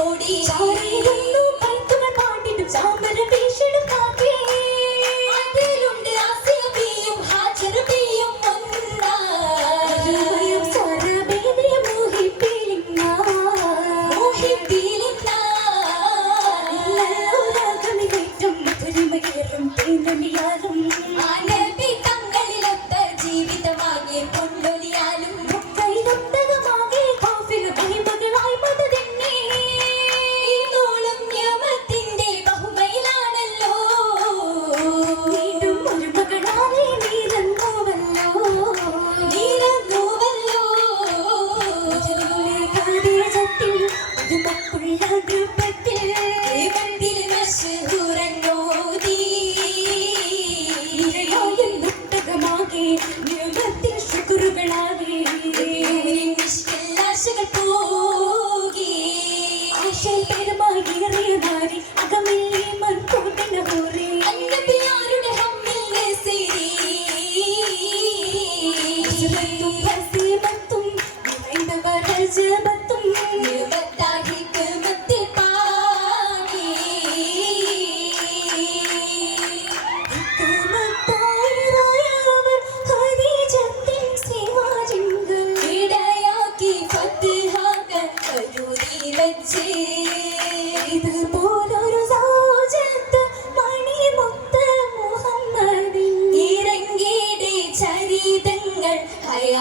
ഓടി ചാടി you.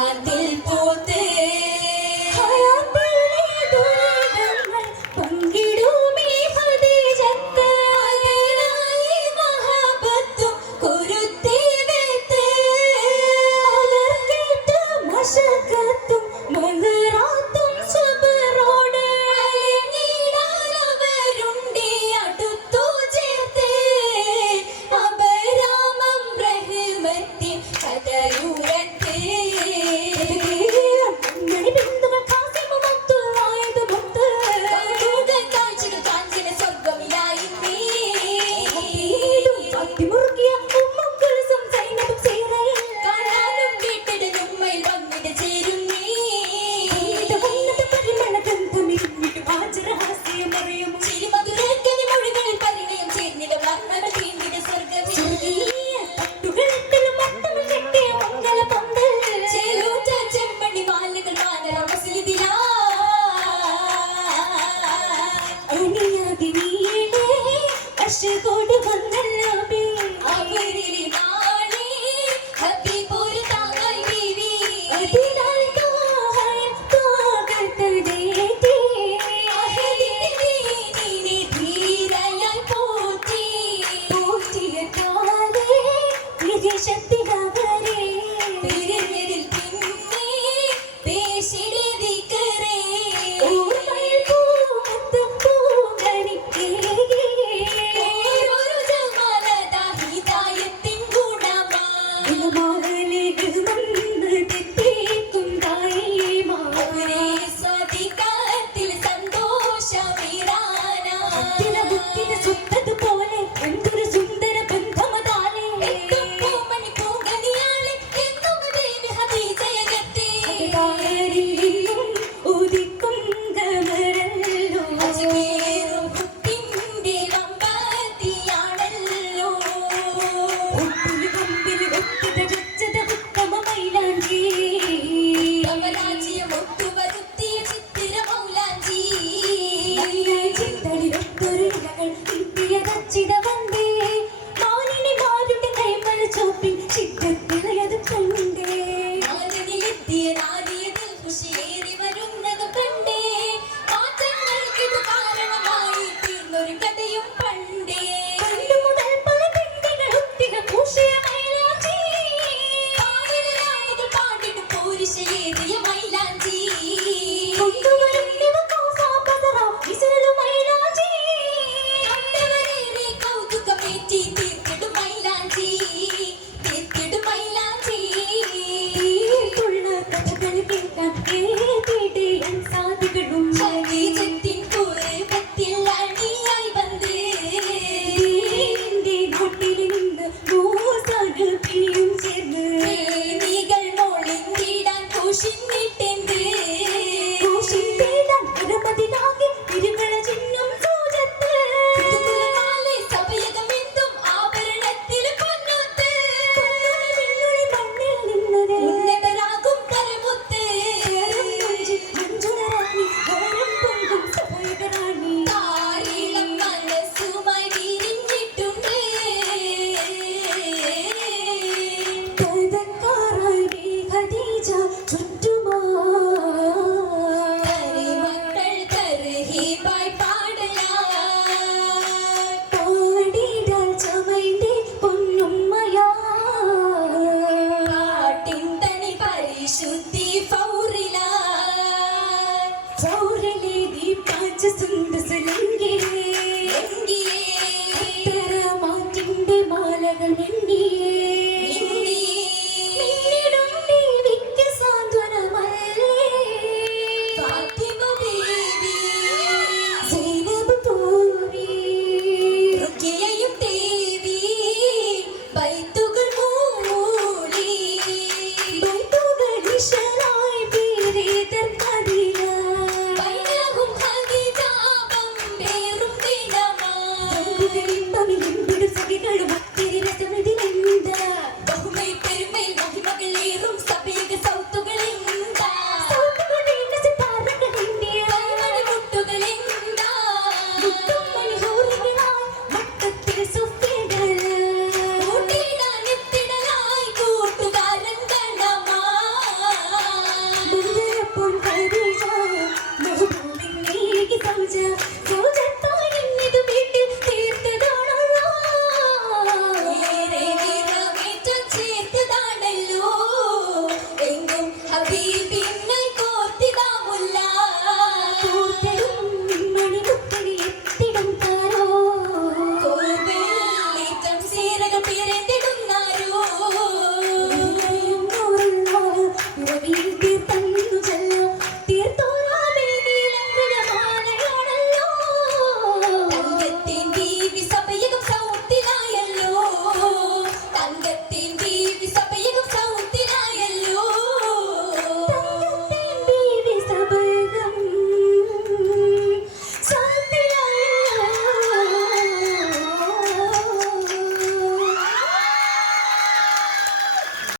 നെയ്യാത്തിൽ പൂത്ത് അണിയാതെ നീളെ കഷ്ടത്തോട് വന്നല്ലാമേ അവരിലെ നാ മൗലാഞ്ചി കമലാഞ്ചിയ മുട്ടുവരുത്തിയ ചിത്തിര മൗലാഞ്ചി ചിത്തടി തൊരുകൾ കിട്ടിയ ദച്ചിത മൗനിനി മാരുടെ കൈമല ചോപ്പിൽ ചിത്രത്തിലയത് കണ്ടേ. മാനിലെത്തിയ നാരിയതിൽ ഖുഷിയ เจอ